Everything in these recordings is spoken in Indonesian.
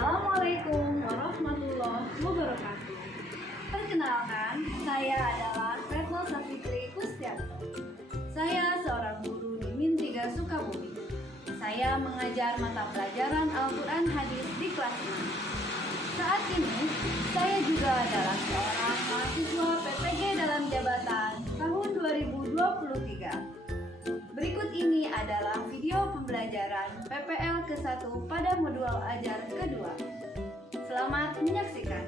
Assalamualaikum warahmatullahi wabarakatuh. Perkenalkan, saya adalah Retno Safitri Kustianto. Saya seorang guru di Min 3 Sukabumi. Saya mengajar mata pelajaran Al-Quran Hadis di kelas 6. Saat ini, saya juga adalah seorang mahasiswa PPG dalam jabatan tahun 2023. Berikut ini adalah video pembelajaran PPL ke-1 pada modul ajar ke-2. Selamat menyaksikan.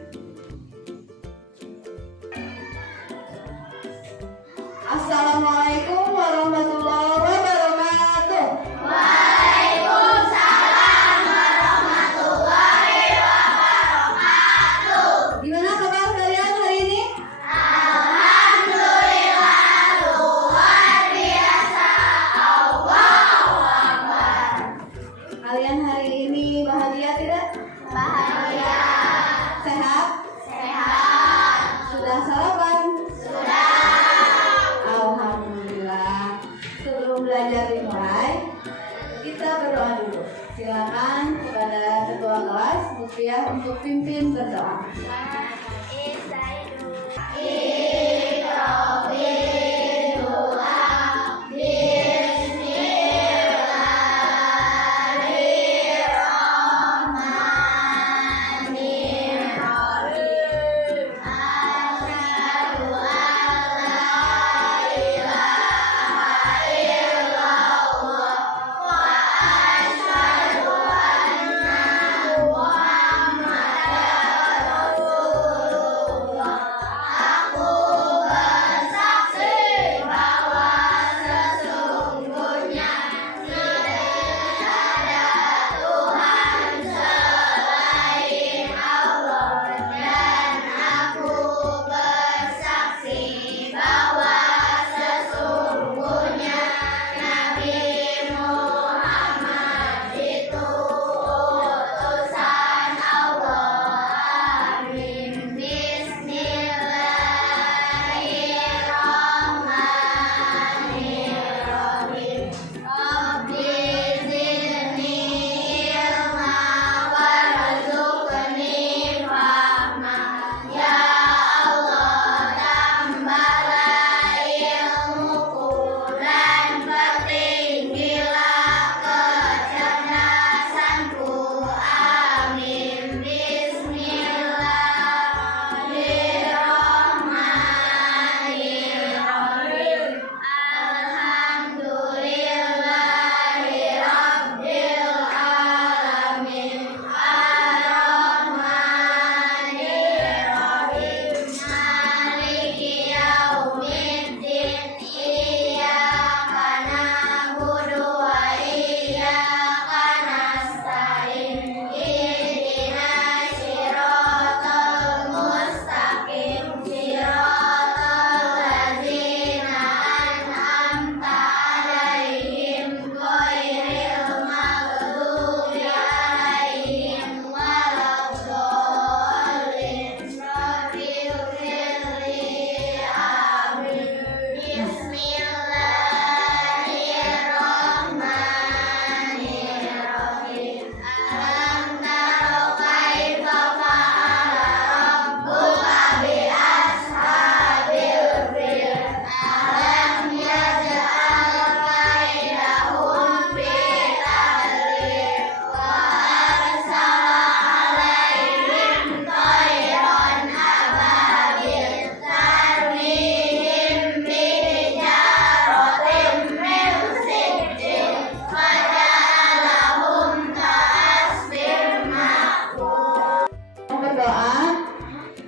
Assalamualaikum warahmatullahi wabarakatuh. Waalaikumsalam warahmatullahi wabarakatuh. Gimana kabar kalian hari ini? Alhamdulillah, luar biasa. Allahu Akbar. Kalian hari ini bahagia tidak? Bahagia. Sehat? Sehat. Sudah sarapan? Sudah. Alhamdulillah. Sebelum belajar dimulai, kita berdoa dulu. Silakan kepada ketua kelas Mufiah untuk pimpin berdoa.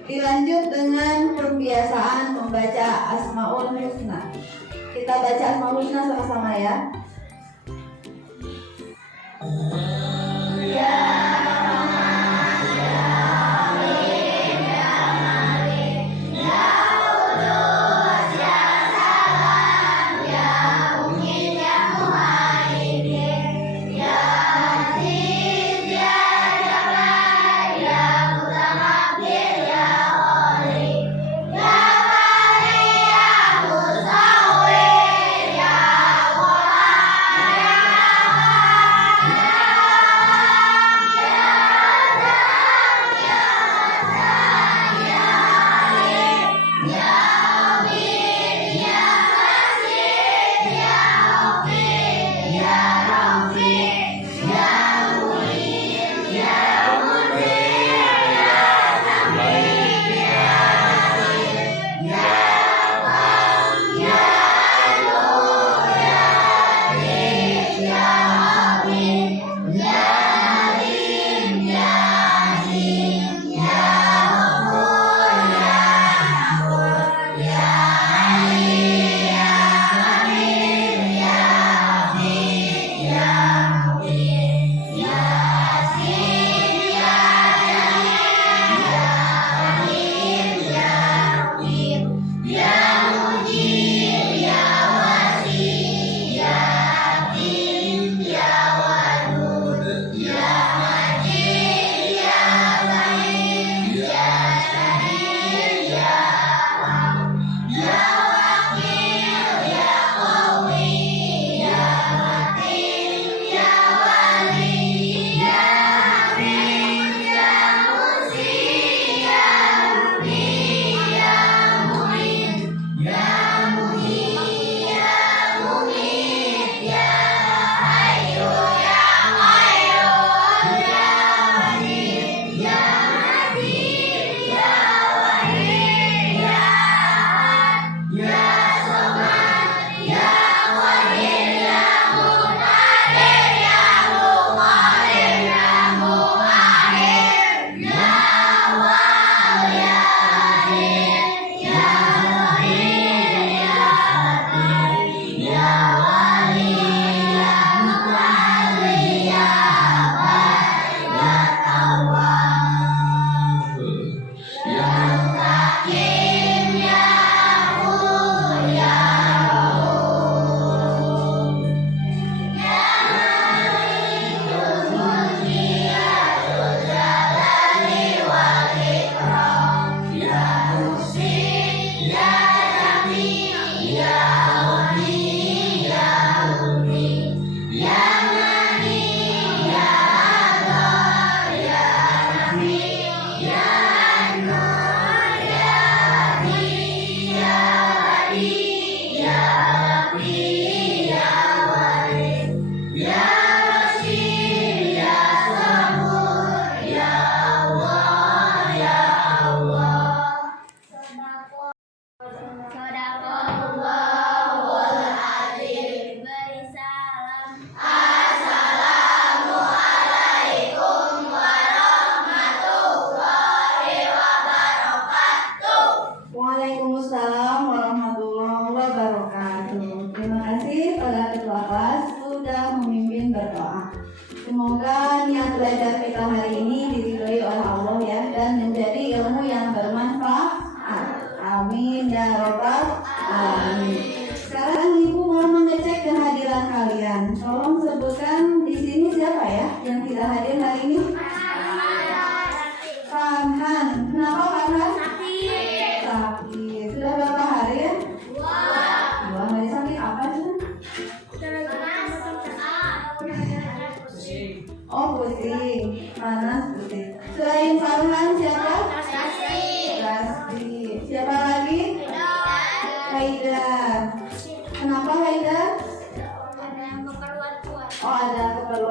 Dilanjut dengan pembiasaan membaca Asmaul Husna. Kita baca Asmaul Husna sama-sama ya. Ya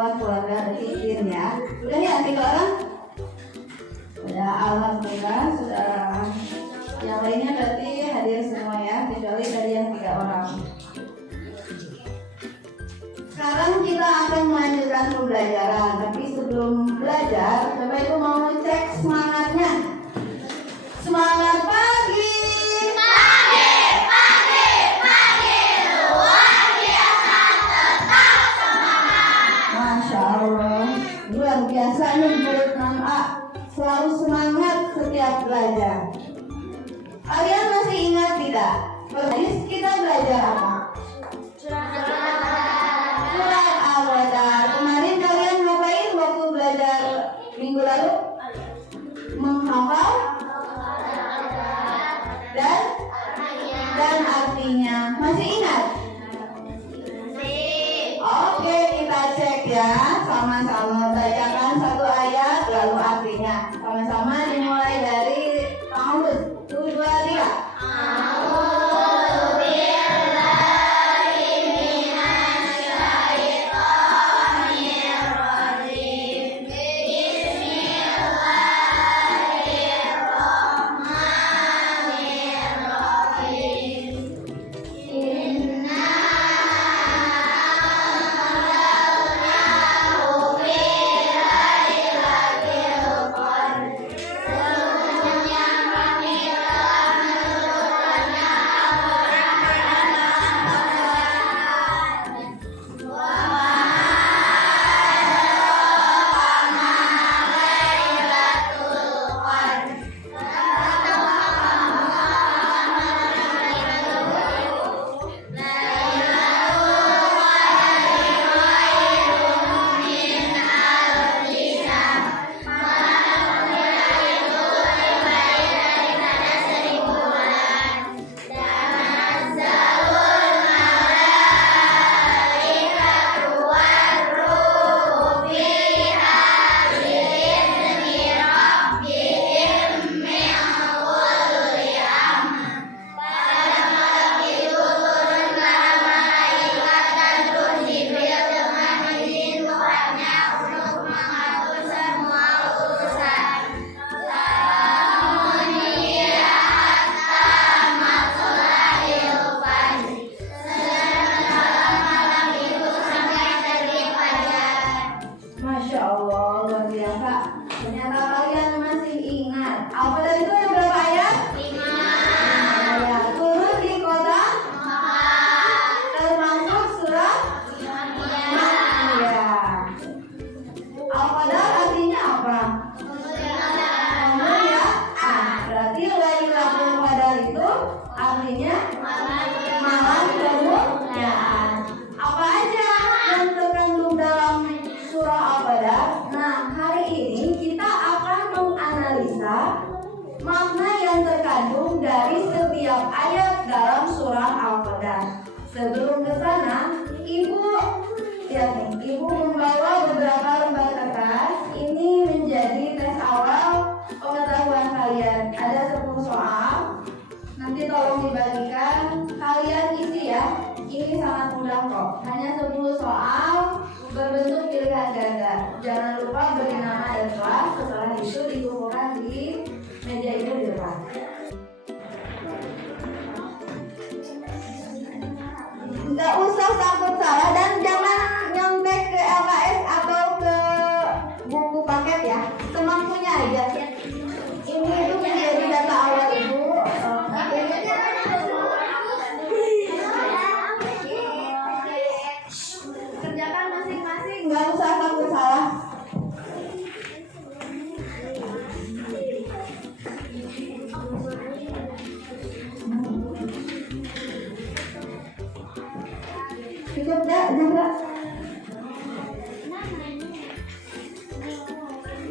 keperluan keluarga berpikir ya. Udah ya 3 orang? Ya, alhamdulillah sudah. Yang lainnya berarti hadir semua ya, kecuali dari yang 3 orang. Sekarang kita akan melanjutkan pembelajaran, tapi sebelum belajar, Bapak Ibu mau cek semangatnya. Semangat pagi. Luar biasa, tetap semangat. Masya Allah, luar biasa nih murid 6A. Selalu semangat setiap belajar. Kalian masih ingat tidak? Kita belajar apa? Surat Al-Baqarah. Kemarin kalian ngapain waktu belajar minggu lalu? Menghafal dan artinya. Masih ingat? Oke, kita cek ya. Sama-sama bacakan 1 ayat lalu artinya. Sama-sama dimulai dari Ta'awudz. 1, 2, 3. Sebelum ke sana, Ibu membawa beberapa lembar kertas. Ini menjadi tes awal pengetahuan kalian. Ada 10 soal. Nanti tolong dibagikan. Kalian isi ya. Ini sangat mudah kok. Hanya 10 soal berbentuk pilihan ganda. Jangan lupa beri nama dan kelas. Setelah itu dikumpulkan di meja Ibu di depan. Nggak usah takut salah dan jangan nyontek ke LKS atau ke buku paket ya, semampunya aja. Ini itu menjadi data awal Ibu. Kerjakan masing-masing, nggak usah takut salah. Cukup enggak juga?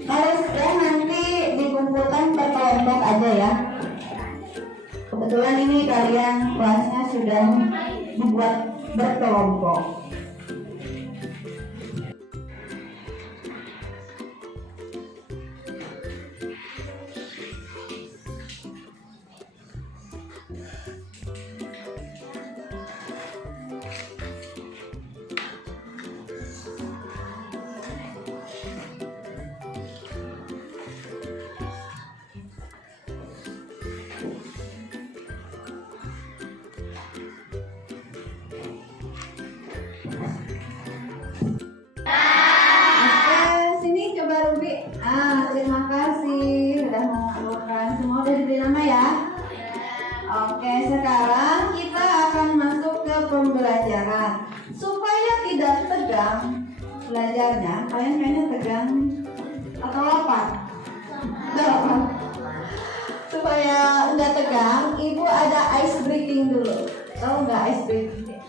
Kalau sudah nanti dikumpulkan per kelompok aja ya. Kebetulan ini kalian kelasnya sudah dibuat berkelompok. Oke, sini coba Ruby. Terima kasih sudah mengalukan. Semua udah diberi nama ya. Oke, sekarang kita akan masuk ke pembelajaran. Supaya tidak tegang belajarnya, kalian kayaknya tegang atau lapar? Lapar. Supaya nggak tegang, ibu ada ice breaking dulu. Tahu nggak ice breaking?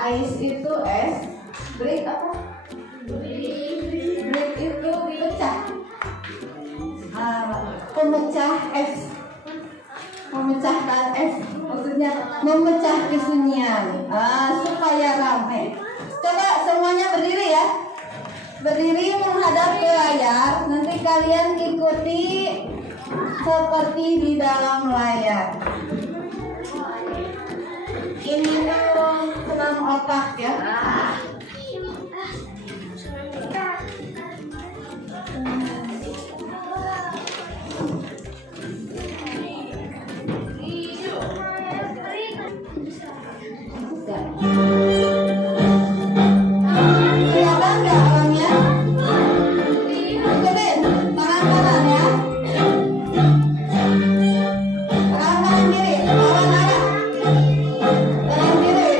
Ice itu es, break apa? Break itu pecah. Pemecah es. Memecahkan es, maksudnya memecah kesunyian. Supaya ramai. Coba semuanya berdiri ya. Berdiri menghadap ke layar. Nanti kalian ikuti seperti di dalam layar. Ini tuh senam otak ya. Kelihatan nggak orangnya? Ikutin tangan kanan ya. Tangan kiri, lawan arah. Tangan kiri.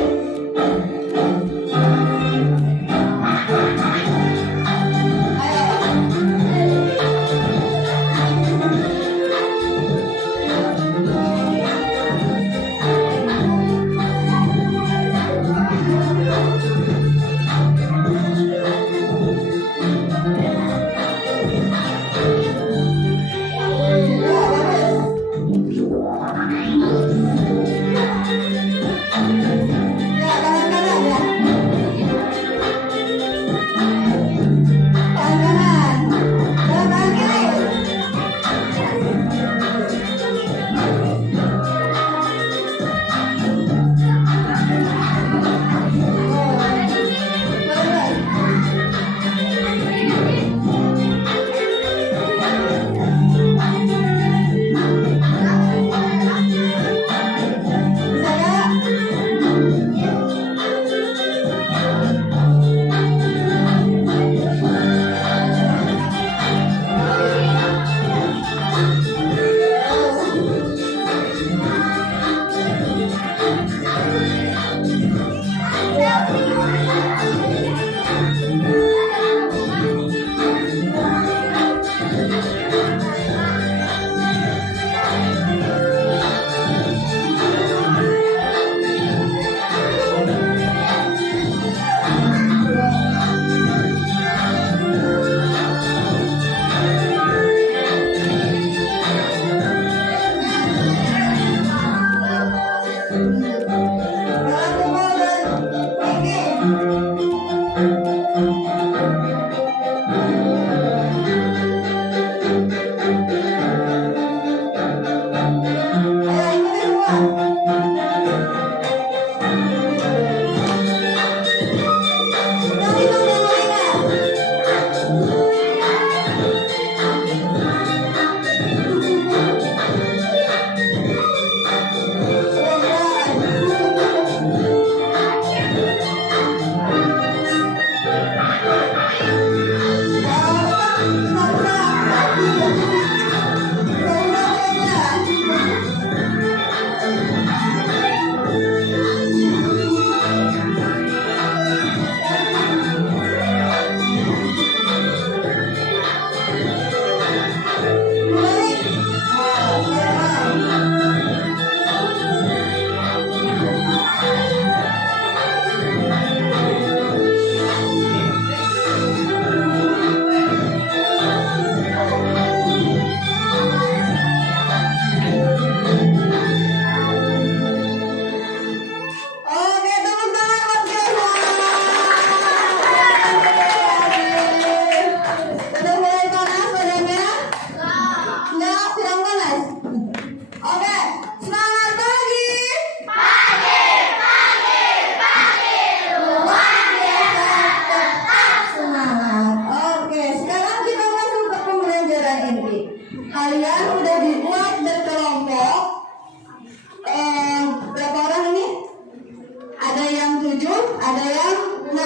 7, ada yang 6,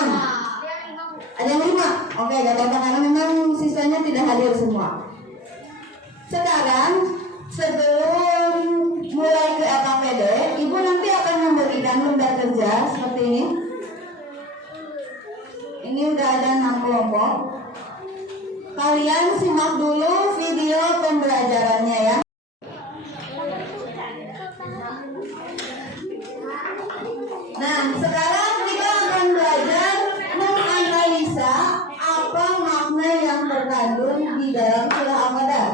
ada yang 5. Oke, gak apa-apa karena memang siswanya tidak hadir semua. Sekarang sebelum mulai ke LKPD, Ibu nanti akan memberikan lembar kerja seperti ini. Ini udah ada 6 kelompok. Kalian simak dulu video pembelajarannya ya. Nah, sekarang kita akan belajar menganalisa apa makna yang terkandung di dalam surah Al-Qadar.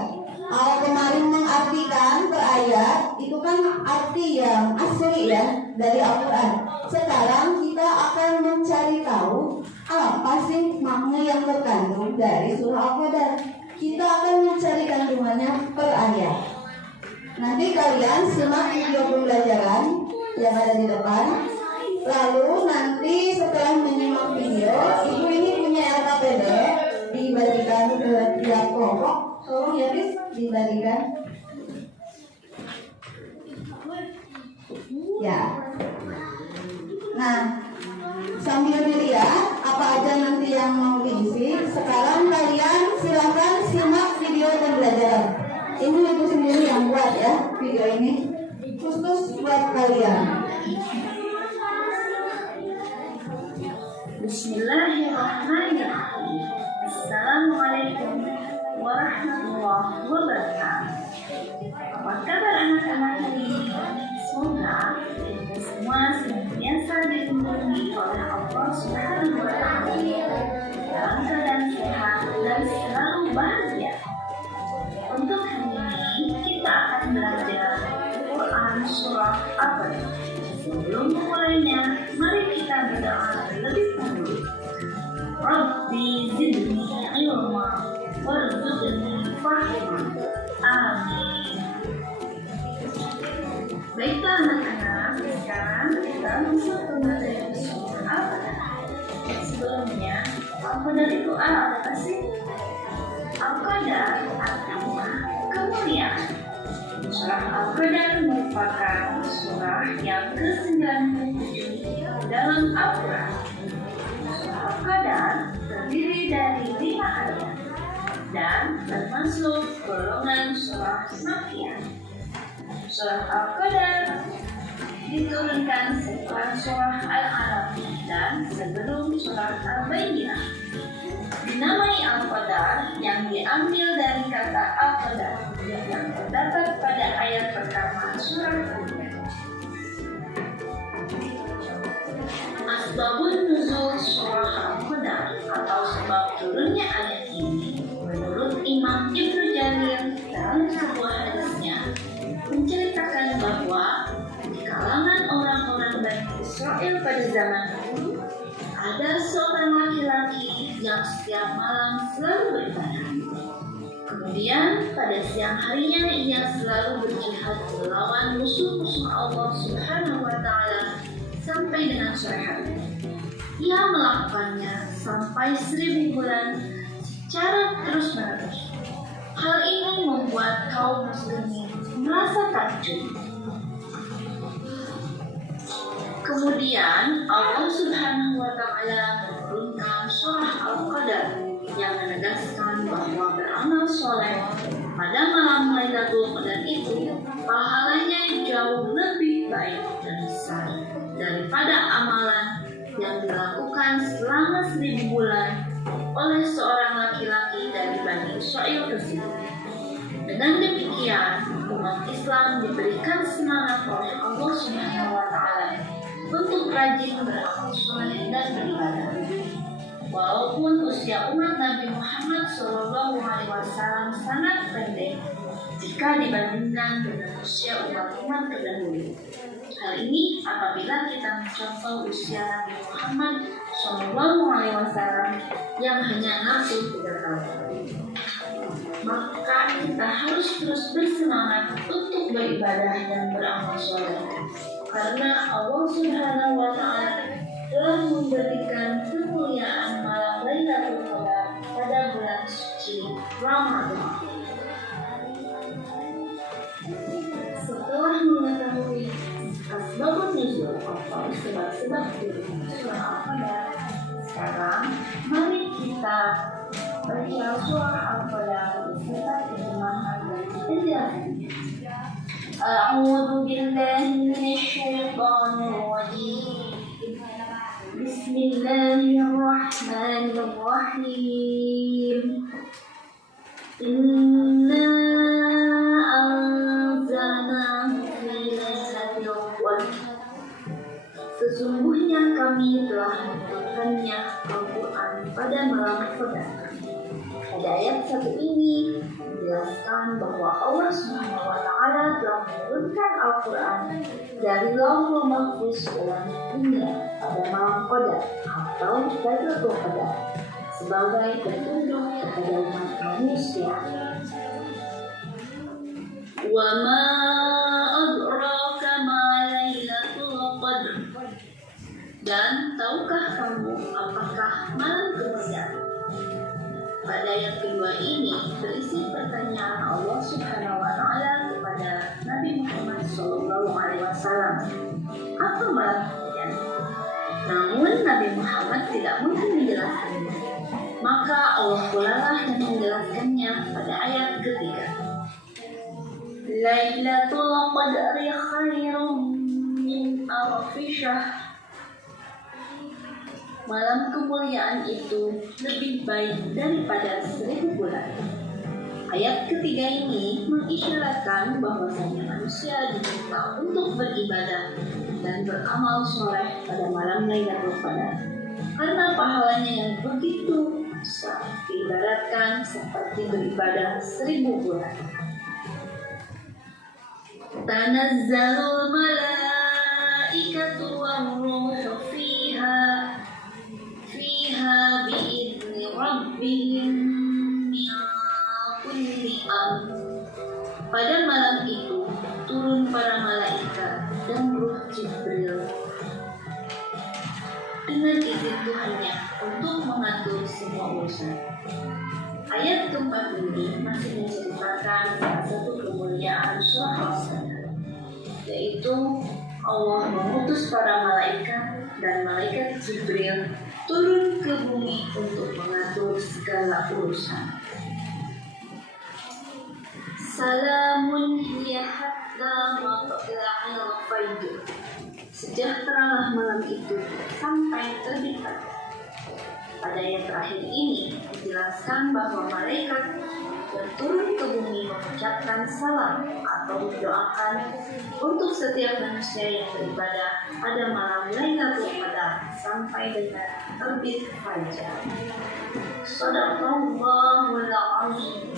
Kalau kemarin mengartikan per ayat, itu kan arti yang asli ya dari Al-Quran. Sekarang kita akan mencari tahu apa sih makna yang terkandung dari surah Al-Qadar. Kita akan mencari kandungannya per ayat. Nanti kalian simak video pembelajaran yang ada di depan. Lalu nanti setelah menyimak video, Ibu ini punya LKPD dibagikan ke tiap kelompok. Tolong ya Bis, dibagikan. Ya. Nah, sambil dilihat apa aja nanti yang mau diisi, sekarang kalian silakan simak video pembelajaran. Ini Ibu sendiri yang buat ya video ini, khusus buat kalian. Bismillahirrahmanirrahim. Assalamualaikum warahmatullahi wabarakatuh. Apa kabar anak-anak ini? Semoga kita semua senantiasa dilindungi oleh Allah Subhanahu wa Ta'ala dalam keadaan sehat dan selalu bahagia. Untuk hari ini kita akan belajar Quran surah Al-Qadar. Sebelum memulainya, mari kita berdoa terlebih dahulu. Rabbi zidni ilma warzuqni fahma. Amin. Baiklah anak-anak, sekarang kita masuk ke materi surah Al-Qadar. Sebelumnya, Al-Qadar itu apa sih? Al-Qadar artinya kemuliaan. Surah Al-Qadar merupakan surah yang ke-97 dalam Al-Quran. Surah Al-Qadar terdiri dari 5 ayat dan termasuk golongan surah Makkiyah. Surah Al-Qadar diturunkan setelah surah Al-Alaq dan sebelum surah Al-Bayyinah. Dinamai Al-Qadar yang diambil dari kata Al-Qadar yang terdapat pada ayat pertama surah Al-Qadar. Asbabun nuzul surah Al-Qadar atau sebab turunnya ayat ini menurut Imam Ibnu Jarir dalam sebuah hadisnya menceritakan bahwa di kalangan orang-orang Bani Israel pada zaman dulu ada seorang laki-laki yang setiap malam selalu beribadah. Kemudian pada siang harinya ia selalu berjihad melawan musuh-musuh Allah Subhanahu wa Ta'ala sampai dengan sore hari. Ia melakukannya sampai 1000 bulan secara terus-menerus. Hal ini membuat kaum muslimin merasa takjub. Kemudian Allah Subhanahu wa Ta'ala menurunkan surah Al-Qadar yang menegaskan bahwa beramal soleh pada malam Lailatul Qadar itu pahalanya jauh lebih baik dan besar daripada amalan yang dilakukan selama 1000 bulan oleh seorang laki-laki dari Bani Israel tersebut. Dengan demikian, umat Islam diberikan semangat oleh Allah Subhanahu wa Ta'ala untuk rajin beramal soleh dan beribadah. Walaupun usia umat Nabi Muhammad SAW sangat pendek jika dibandingkan dengan usia umat-umat terdahulu. Hal ini apabila kita mencontoh usia Nabi Muhammad SAW yang hanya 63 tahun. Maka kita harus terus bersemangat untuk beribadah dan beramal soleh. Karena Allah Subhanahu wa Ta'ala telah memberikan kemuliaan malam Lailatul Qadar pada bulan suci Ramadan. Setelah mengetahui asbabun nuzul atau sebab sebab surah Al-Qadar. Sekarang mari kita baca surah Al-Qadar beserta terjemahan dan penjelasannya. A'udzu billahi minasyaitonir rajim. Bismillahirrahmanirrahim. Inna anzalnahu fi lailatul qadr. Sesungguhnya kami telah menurunkannya Al-Quran pada malam Qadar. Pada ayat 1 ini menjelaskan bahwa Allah Subhanahu wa Ta'ala telah menurunkan Al-Quran dari Lauhul Mahfuz ke langit dunia pada malam Qadar atau Lailatul Qadar sebagai petunjuk kepada umat manusia. Wa ma adraka ma Lailatul Qadr. Dan tahukah kamu apakah malam kemuliaan? Pada ayat kedua ini berisi pertanyaan Allah Subhanahu wa Ta'ala kepada Nabi Muhammad SAW. Apa malam kemuliaan? Namun Nabi Muhammad tidak mungkin menjelaskannya. Maka Allah pula lah yang menjelaskannya pada ayat ketiga. Lailatul Qadri khairum min alfi syahr. Malam kemuliaan itu lebih baik daripada 1000 bulan. Ayat ketiga ini mengisyaratkan bahwasanya manusia diminta untuk beribadah dan beramal soleh pada malam Lailatul Qadar, karena pahalanya yang begitu besar diibaratkan seperti beribadah 1000 bulan. Tanazzalul malaikatu war-ruhu fiha bi'izni rabbihim min kulli amr. Pada malam itu turun para malaikat dan Ruh Jibril dengan izin Tuhannya untuk mengatur semua urusan. Ayat keempat ini masih menceritakan salah satu kemuliaan surah Al-Qadar, yaitu Allah mengutus para malaikat dan malaikat Jibril turun ke bumi untuk mengatur segala urusan. Salamun hiya hatta matla'il fajr. Sejahteralah malam itu sampai terbit fajar. Pada ayat terakhir ini dijelaskan bahwa malaikat yang turun ke bumi mengucapkan salam atau mendoakan untuk setiap manusia yang beribadah pada malam Lailatul Qadar sampai dengan terbit fajar. Shadaqallahul azim.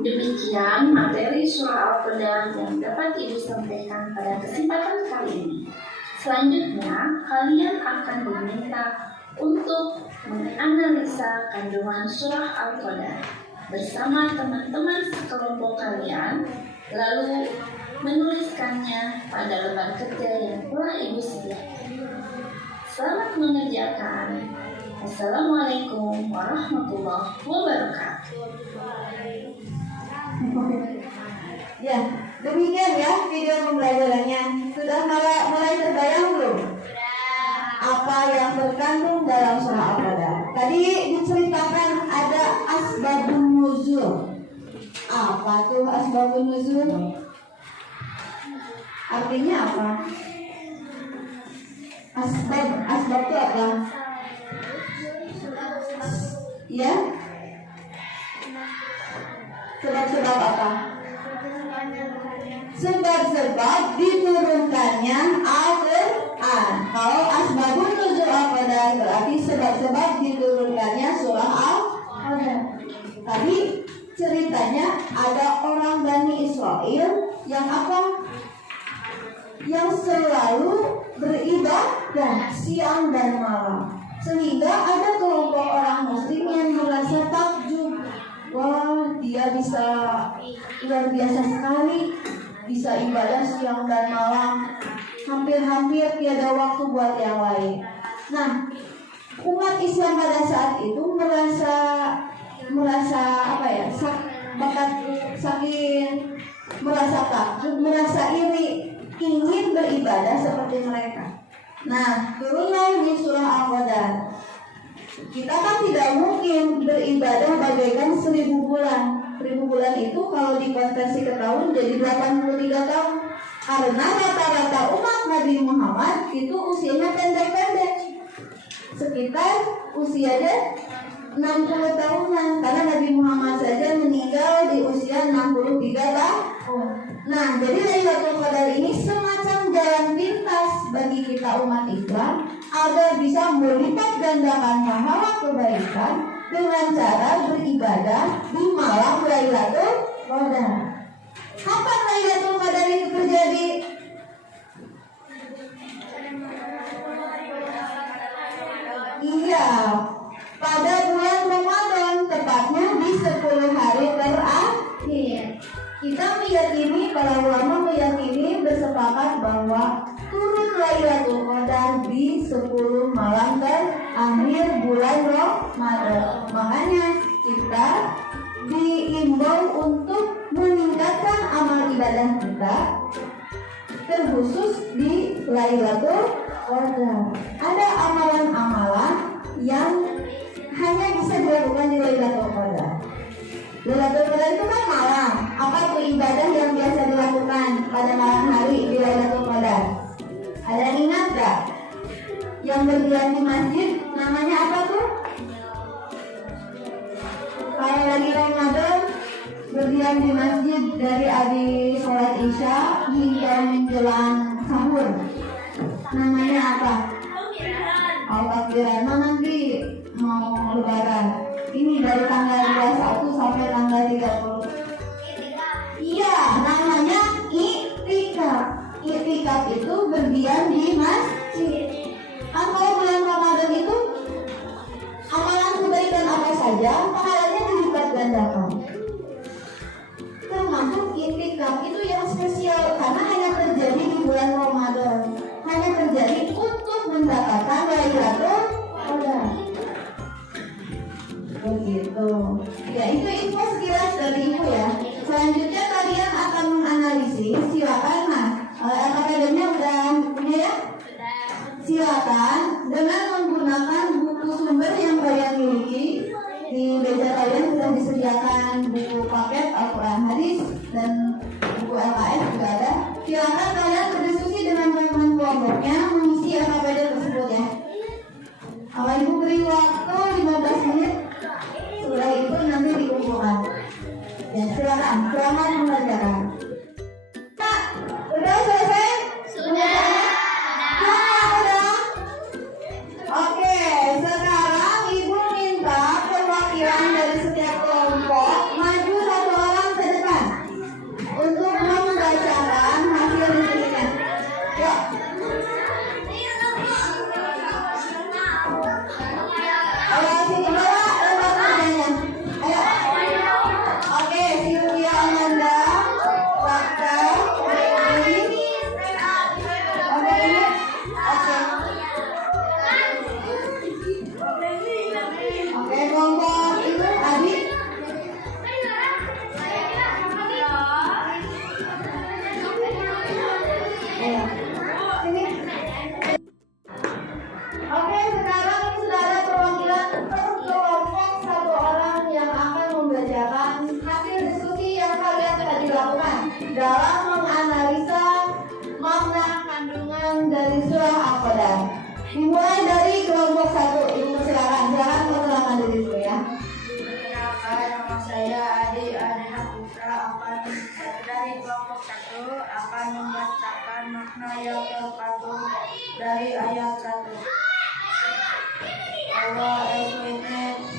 Demikian materi surah Al-Qadar yang dapat Ibu sampaikan pada kesempatan kali ini. Selanjutnya, kalian akan diminta untuk menganalisa kandungan surah Al-Qadar bersama teman-teman sekelompok kalian, lalu menuliskannya pada lembar kerja yang telah Ibu sediakan. Selamat mengerjakan. Assalamualaikum warahmatullahi wabarakatuh. Ya, demikian ya video pembelajarannya. Sudah mulai terbayang belum? Apa yang terkandung dalam surah Al-Qadar? Tadi diceritakan ada asbabun nuzul. Apa tuh asbabun nuzul? Artinya apa? Asbab itu apa? Ya? Sebab-sebab apa? Sebab-sebab diturunkannya Al-Quran. Kalau asbabun nuzul Al-Qadar berarti sebab-sebab diturunkannya surah Al-Qadar. Tadi ceritanya ada orang Bani Israel yang apa? Yang selalu beribadah siang dan malam, sehingga ada kelompok orang muslim yang merasa takjub. Wah, dia bisa luar biasa sekali, bisa ibadah siang dan malam, hampir-hampir tiada waktu buat yang lain. Nah, umat Islam pada saat itu merasa apa ya? Saking merasa takjub, merasa iri. ingin beribadah seperti mereka. Nah, turunlah di surah Al-Qadar. Kita kan tidak mungkin beribadah bagaikan 1000 bulan. 1000 bulan itu kalau dikonversi ke tahun jadi 83 tahun. Karena rata-rata umat Nabi Muhammad itu usianya pendek-pendek. Sekitar usianya 60 tahunan. Karena Nabi Muhammad saja meninggal di usia 63 tahun. Nah, jadi Lailatul Qadar ini semacam jalan pintas bagi kita umat Islam agar bisa melipat gandakan pahala kebaikan dengan cara beribadah di malam Lailatul Qadar. Kapan Lailatul Qadar itu terjadi? Iya, pada bulan Ramadan, tepatnya di 10 hari terakhir. Kita meyakini, para ulama meyakini bersepakat bahwa turun Lailatul Qadar di 10 malam terakhir bulan Ramadan. Makanya kita diimbau untuk meningkatkan amal ibadah kita, terkhusus di Lailatul Qadar. Ada amalan-amalan yang hanya bisa dilakukan di Lailatul Qadar. Lailatul Qadar itu kan malam. Apa tuh ibadah yang biasa dilakukan pada malam hari di Lailatul Qadar? Ada yang ingat gak? Yang berdiam di masjid namanya apa tuh? Kalau lagi Ramadan berdiam di masjid dari habis sholat isya hingga menjelang sahur. Namanya apa? Oh, takbiran. Nanti mau lebaran. Ini dari tanggal 21 sampai tanggal 30. Iya, namanya i'tikaf. I'tikaf itu berdiam di masjid. Kan kalau bulan Ramadan itu amalan kebaikan apa saja pahalanya dilipat gandakan. Termasuk i'tikaf itu yang spesial karena hanya terjadi di bulan Ramadan. Hanya terjadi untuk mendapatkan Lailatul Qadar. Begitu. Ya, itu info sekilas dari Ibu ya. Selanjutnya kalian akan menganalisis. Silakan. Nah, LKPD-nya udah punya ya? Silakan dengan menggunakan buku sumber yang kalian miliki. Di meja kalian sudah disediakan buku paket Al-Quran Hadis dan buku LKS juga ada. Silakan kalian berdiskusi dengan teman-teman kelompoknya mengisi LKPD tersebut ya. Kalau Ibu beri waktu 15 menit. Setelah itu nanti dikumpulkan. Ya, silakan. Selamat mengerjakan. Pak, udah selesai? Sudah. Udah. Oke, sekarang Ibu minta perwakilan dari setiap kelompok maju satu orang ke depan untuk membacakan hasil diskusinya. Yuk. Ayo, sini bawa lewat kerjanya. Ayo. Oke, Sylvia Amanda, Bakta, Dewi. Oke, ini. Oke, kelompok itu Adi. Ayo. Sini. Oke, sekarang ini sudah ada perwakilan per kelompok satu orang yang akan membacakan hasil diskusi yang kalian tadi lakukan dalam menganalisa makna kandungan dari surah Al-Qadar. Dimulai dari kelompok satu. Ibu silakan perkenalkan diri dulu ya. Perkenalkan, nama saya Adi Putra akan dari kelompok 1 akan membacakan makna yang terkandung dari ayat 1. Allah SWT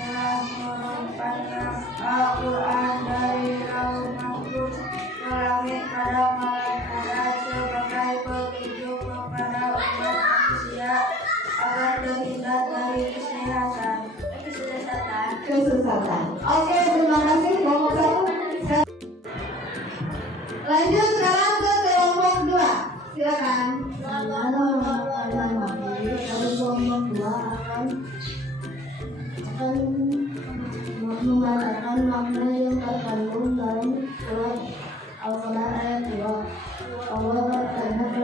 telah menurunkannya Al-Quran dari Lauh Mahfuz ke langit pada malam Qadar sebagai petunjuk kepada umat manusia agar terhindar dari Kesesatan. Oke, terima kasih kelompok satu. Lanjut sekarang ke kelompok 2. Silakan. Kelompok 2 akan membacakan makna yang terkandung dalam surat Al-Qadar ayat 2. Allah berfirman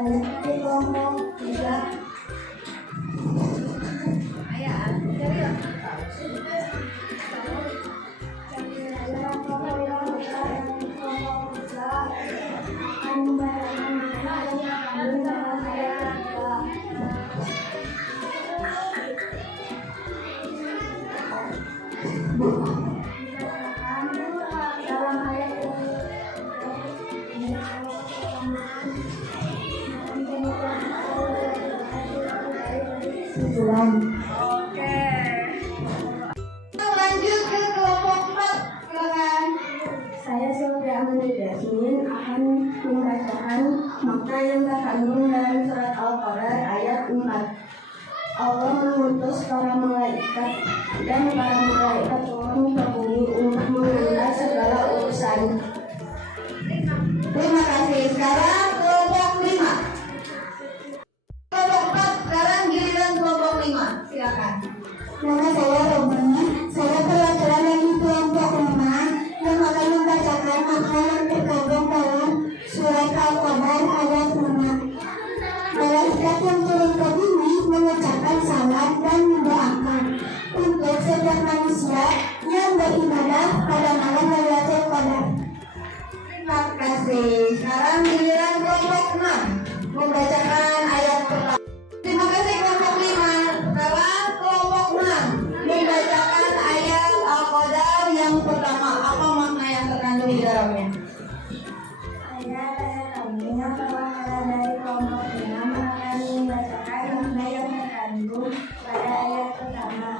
ayat di kelompok 3. Ayat, cari lah. Oke. Lanjut ke kelompok 4, silakan. Saya Sylvia Amelia Jasmine akan membacakan makna yang terkandung dalam surat Al-Qadar ayat 4. Allah mengutus para malaikat dan para malaikat turun ke bumi untuk mengambil segala urusan. Terima kasih. Sekarang kelompok 5. Kelompok 4, sekarang giliran kelompok 5. Silakan. Nama saya Robani, saya pelajaran dari kelompok 5 yang akan membacakan makna yang terkandung dalam surat Al-Qadar ayat 5. Malaikat yang turun ke bumi mengucapkan salam dan mendoakan untuk setiap manusia yang beribadah pada malam Lailatul Qadar. Terima kasih. Sekarang giliran kelompok 6 membacakan ayat pertama. Terima kasih kelompok 5. Sekarang kelompok 6 membacakan ayat Al-Qadar yang pertama. Apa makna yang terkandung di dalamnya? Ayat-ayat kami yang terwakil dari kelompok 6 akan membacakan makna yang terkandung pada ayat pertama.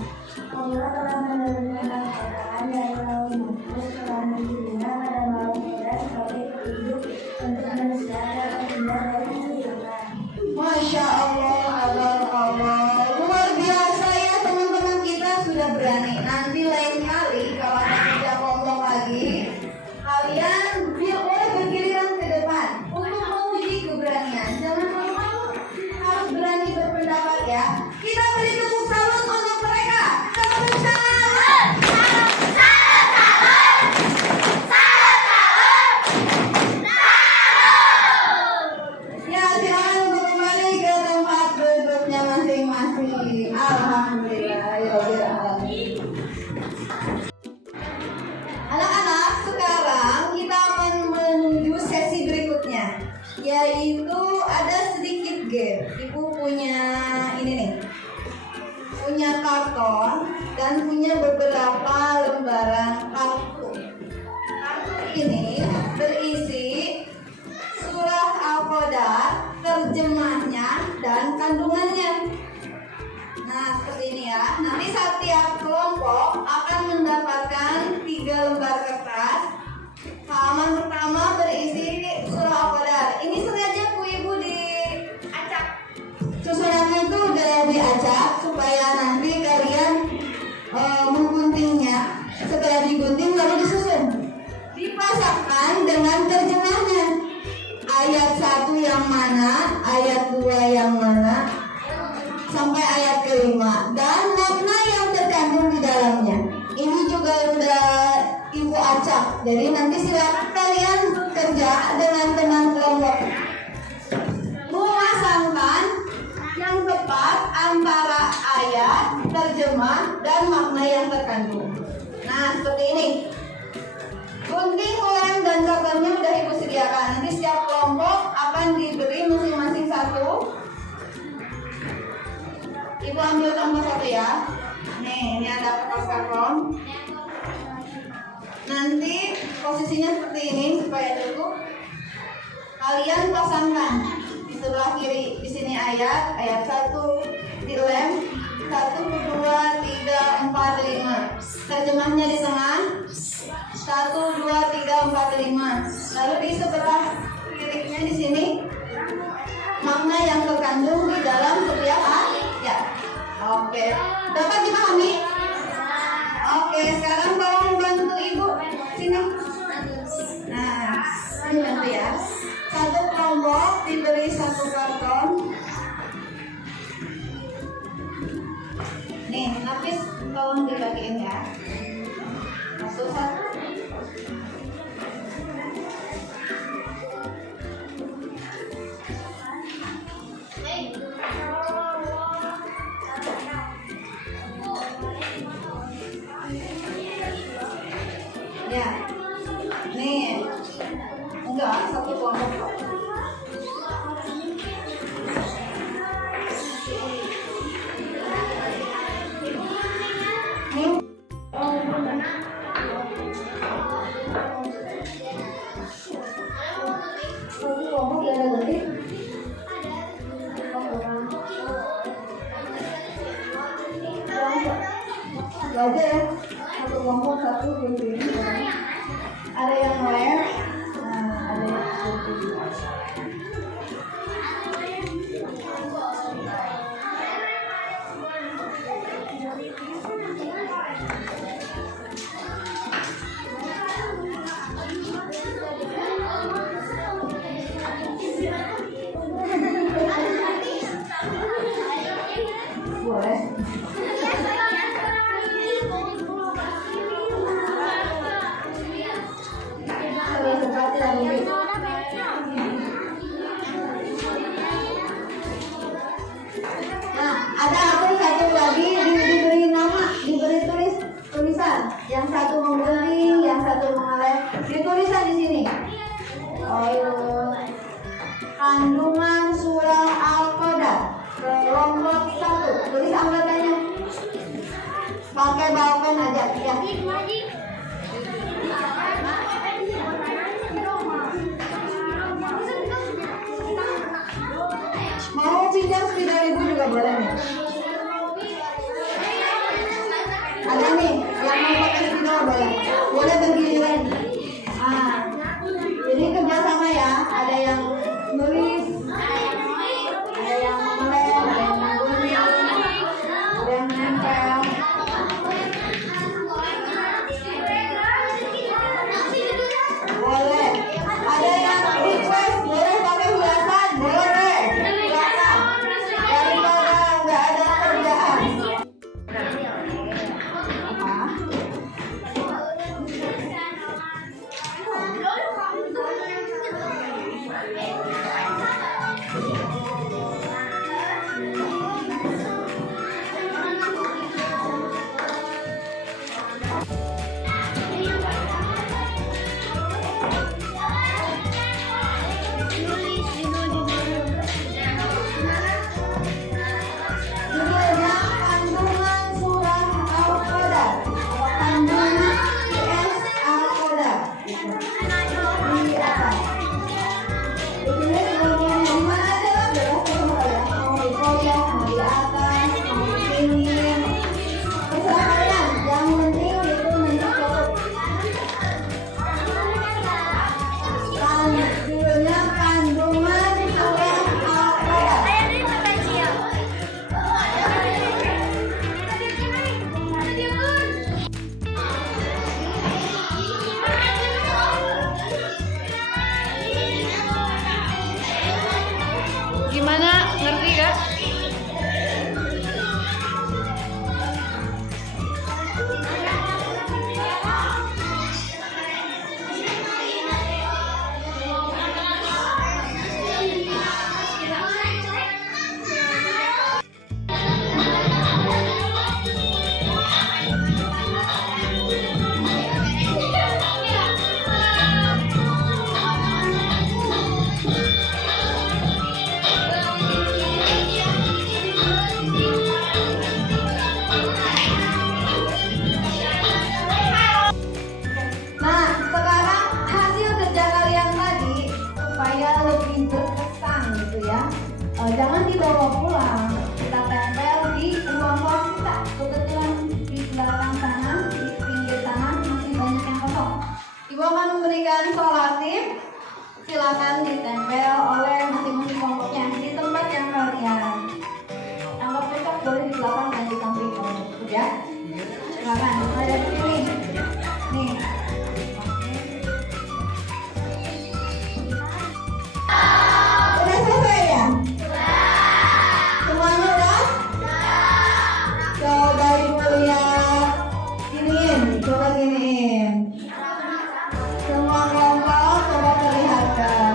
Allah telah menurunkan Al-Quran dari Lauh Mahfuz telah menjadinya pada malam Qadar sebagai petunjuk untuk manusia dan terhindar dari kesilapan. Masya Allah, luar biasa ya teman-teman, kita sudah berani. Nanti lain kali kalau ada kerja kelompok lagi, kalian boleh bergiliran ke depan untuk menguji keberanian. Jangan malu-malu, harus berani berpendapat ya. Kita beri tepuk salut untuk mereka. Tepuk salut. Ya, silakan untuk kembali ke tempat duduknya masing-masing. Alhamdulillah, ya Rabbil alamin. Anak-anak, sekarang kita akan menuju sesi berikutnya, yaitu ada sedikit game. Ibu punya ini nih, punya karton dan punya beberapa lembaran kartu. Kartu ini berisi surah Al-Qadar, terjemahnya dan kandungannya. Nah, seperti ini ya. Nanti setiap kelompok akan mendapatkan 3 lembar kertas. Halaman pertama berisi surah Al-Qadar. Ini sengaja Bu Ibu diacak. Susunannya itu udah diacak supaya nanti kalian mengguntingnya. Setelah digunting lalu disusun. Dipasangkan dengan terjemahnya. Ayat 1 yang mana, ayat 2 yang mana, sampai ayat kelima, dan makna yang terkandung di dalamnya. Ini juga udah Ibu acak. Jadi nanti silakan kalian kerja dengan teman kelompok memasangkan yang tepat antara ayat, terjemah, dan makna yang terkandung. Nah, seperti ini. Gunting, lem, dan kartonnya udah Ibu sediakan. Nanti setiap kelompok akan diberi masing-masing satu. Ibu ambil tambah satu ya. Nih, ini ada kertas karton. Nanti posisinya seperti ini supaya cukup. Kalian pasangkan di sebelah kiri. Di sini ayat 1 dilem 1, 2, 3, 4, 5. Terjemahnya di tengah 1, 2, 3, 4, 5. Lalu di sebelah kirinya di sini makna yang terkandung di dalam setiap ayat. Oke, dapat dipahami? Oke, sekarang tolong bantu Ibu sini. Nah, ini bantu ya. Satu kelompok diberi satu karton. Nih, lapis tolong dibagiin ya. Satu. Oilun. Kandungan surah Al-Qadar. Kelompok 1. Tulis anggatannya. Pakai balpen aja ya. Mau pinjam 9.000 juga boleh nih. Ada nih yang mau pakai spidol boleh. Boleh bergiliran. Jadi kerjasama ya. Ada yang nulis, ada yang mengelem, ada yang mengguni, ada yang nempel. Boleh. Ada yang request boleh pakai hiasan, boleh. Silakan. Daripada nggak ada kerjaan. Judulnya kandungan surah Al-Qadar. Kandungan Al-Qadar. Di atas. Ditulis bagian di mana aja lah, bebas terserah ya. Mau di pojok, mau di atas, mau di sini. Terserah kalian. Yang penting itu mencukup. Judulnya kandungan surah Al-Qadar. Gimana? Ngerti gak? Nah, sekarang hasil kerja kalian tadi supaya lebih berkesan gitu ya. Jangan dibawa pulang. Kita tempel di ruang kelas kita. Kebetulan di belakang sana, di pinggir sana masih banyak yang kosong. Ibu akan memberikan solatif. Silakan ditempel oleh masing-masing kelompoknya di tempat yang kalian anggap cocok. Boleh di belakang dan di samping kelompok ya. Silakan. Ada di sini. Nih. Udah selesai ya? Semuanya udah? Coba ibu lihat. Giniin, coba giniin. Semua kelompok coba perlihatkan.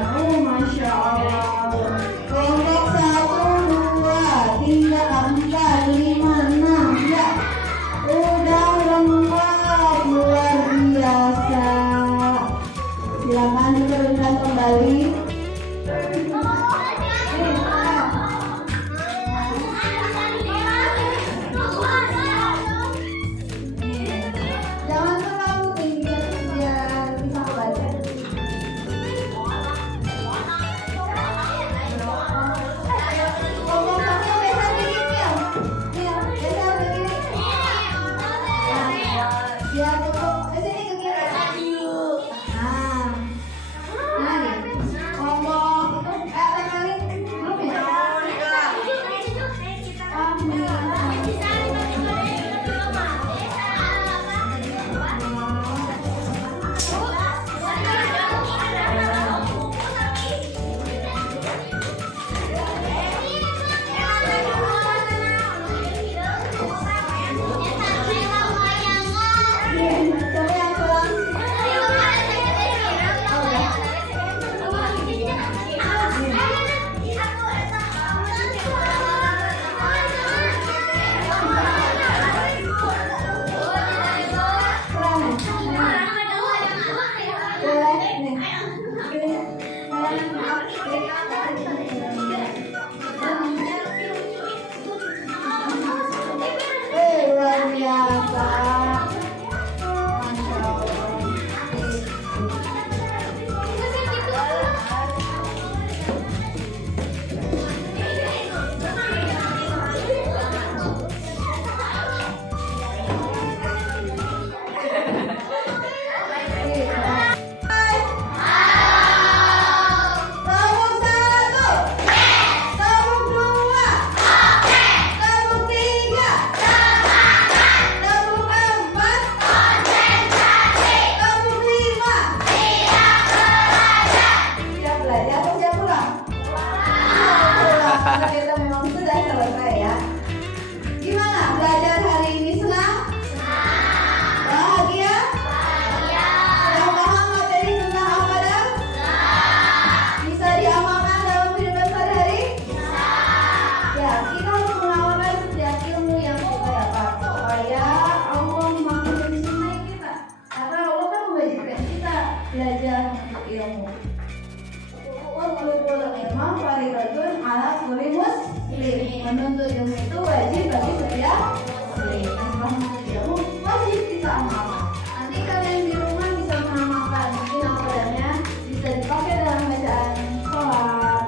Menuntut ilmu itu wajib bagi setiap muslim. Nah, setelah menuntut ilmu wajib bisa amal. Nanti kalian di rumah bisa mengamalkan. Mungkin amalannya bisa dipakai dalam bacaan sholat,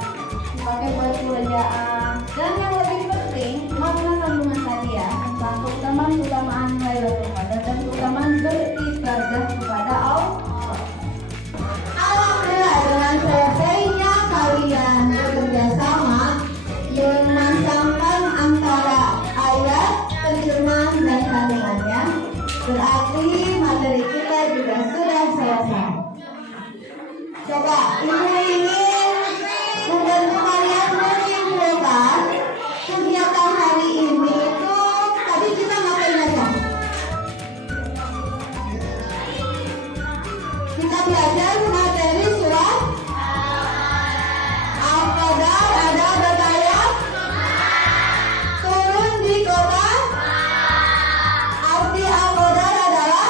dipakai buat bacaan. Dan yang lebih penting, makna kandungan tadi ya tentang keutamaan Lailatul Qadar dan keutamaan beribadah kepada Allah. Alhamdulillah, dengan selesainya kalian bekerja sama memasangkan antara ayat, terjemahan dan kandungannya, berarti materi kita juga sudah selesai. Coba ibu ingin membantu kalian menyimpulkan kegiatan hari ini itu tadi kita ngapain aja? Kita belajar materi surat Al-Qadar, ada bertayap, turun di kota. Arti Al-Qadar adalah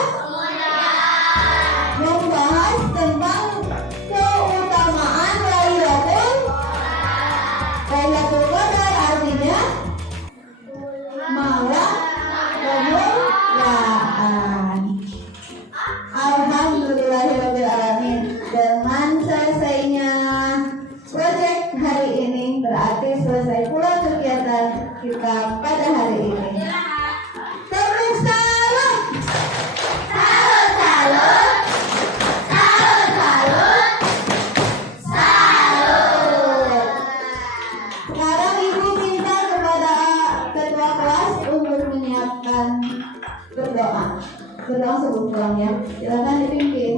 membahas tentang keutamaan Lailatul Qadar, artinya malam kemuliaan. Alhamdulillahirrahmanirrahim. Dengan selesainya proyek hari ini berarti selesai pula kegiatan kita pada hari ini. Tepuk salut. Salut, salut. Salut, salut. Salut. Sekarang ibu minta kepada ketua kelas untuk menyiapkan berdoa. Berdoa sebelum pulang ya. Silakan dipimpin.